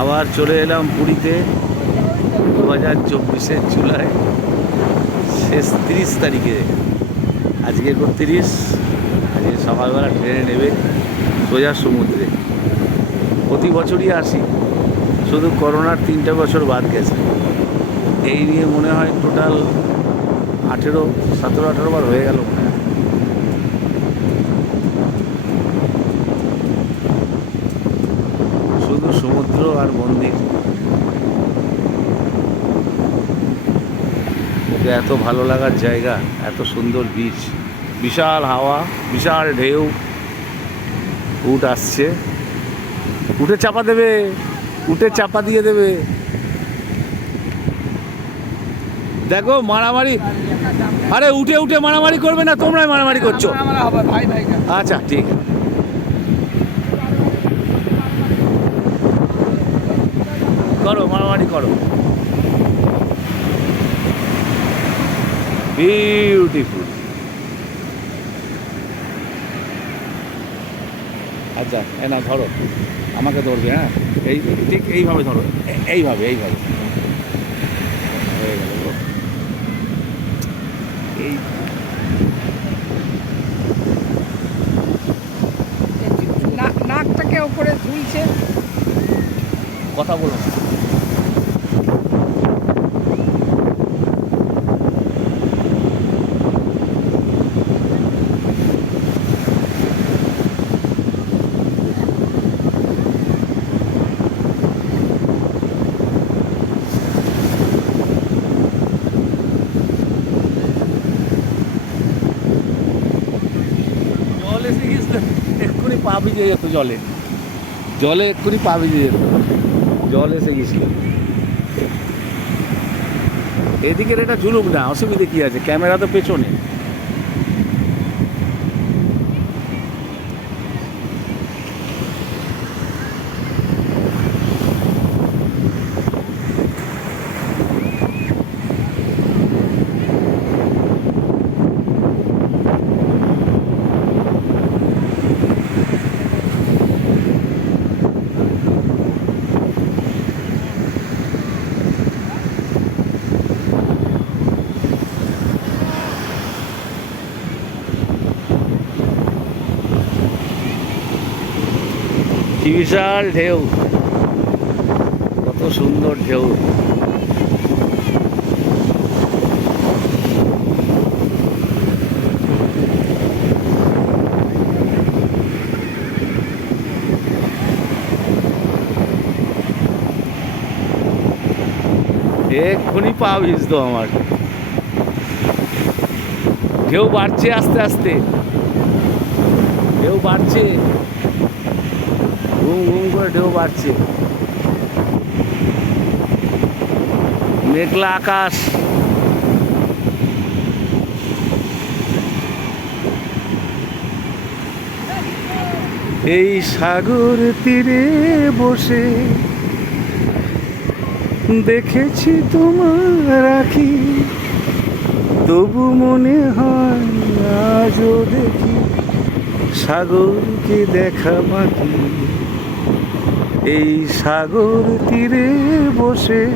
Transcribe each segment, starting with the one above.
আবার চলে এলাম পুরীতে দু হাজার চব্বিশের জুলাই, শেষ তিরিশ তারিখে। আজকে একত্রিশ, আজকে সকালবেলা ট্রেনে নেবে সোজা সমুদ্রে। প্রতি বছরই আসি, শুধু করোনার তিনটা বছর বাদ গেছে। এই নিয়ে মনে হয় টোটাল আঠেরো, সতেরো, আঠেরো বার হয়ে গেল। মনে হয় শুধু সমুদ্র আর মন্দির ওকে এত ভালো লাগার জায়গা, এত সুন্দর বিচ বিশাল হাওয়া, বিশাল ঢেউ, উট আসছে। উঠে চাপা দেবে উঠে চাপা দিয়ে দেবে। দেখো মারামারি। আরে উঠে উঠে মারামারি করবে না, তোমরাই মারামারি করছ? আচ্ছা ঠিক করো, মারামারি করো। বিউটিফুল আচ্ছা এ না ধরো। আমাকে ধরবে হ্যাঁ? এই ঠিক এইভাবে ধরো। এইভাবে এইভাবে। হয়ে গেল এই নাকটাকে উপরে ঝুলছে কথা বলো না। জল এসে গিয়েছিল এক্ষুনি পা ভিজে যেত জলে। জলে এক্ষুনি পা ভিজে যেত। জল এসে গেছিল এদিকের এটা ঝুলুক না, অসুবিধে কি আছে? ক্যামেরা তো পেছনে। বিশাল ঢেউ। কত সুন্দর ঢেউ। এক্ষুনি পা ভিজতো আমার। ঢেউ বাড়ছে আস্তে আস্তে। ঢেউ বাড়ছে। ঘুম ঘুম করে ঢেউ বাড়ছে। মেঘলা আকাশ। এই সাগর তীরে বসে দেখেছি তোমার আখি। তবু মনে হয় আজও দেখি সাগরকে দেখা বাকি। এই সাগর তীরে বসে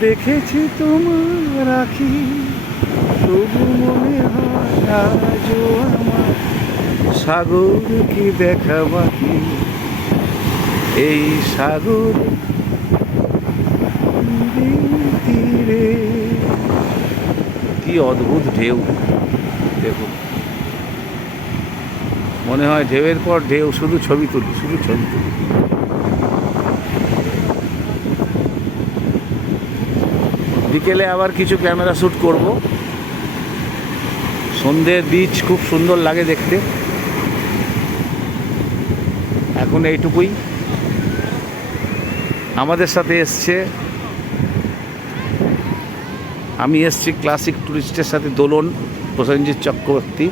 দেখেছি তোমার রাখি তবু মনে হয় আমার সাগরকে দেখা বাকি? এই সাগর তীরে। কি অদ্ভুত ঢেউ। দেখুন। মনে হয় ঢেউয়ের পর ঢেউ শুধু ছবি তুলি, শুধু ছবি তুলি। বিকেলে আবার কিছু ক্যামেরা শ্যুট করব। সন্ধ্যের বীচ খুব সুন্দর লাগে দেখতে। এখন এইটুকুই। আমাদের সাথে এসছে, আমি এসছি ক্লাসিক টুরিস্টের সাথে দোলন, প্রসেনজিৎ চক্রবর্তী।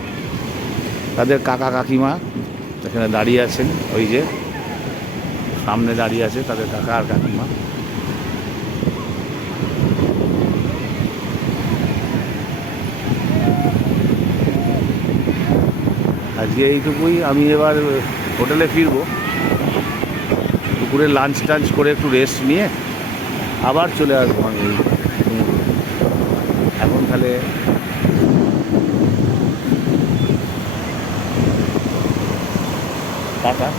তাদের কাকা কাকিমা এখানে দাঁড়িয়ে আছেন, ওই যে সামনে দাঁড়িয়ে আছে তাদের কাকা আর কাকিমা। আজকে এইটুকুই, আমি এবার হোটেলে ফিরবো। দুপুরে লাঞ্চ টাঞ্চ করে একটু রেস্ট নিয়ে আবার চলে আসব আমি। এখন তাহলে 大三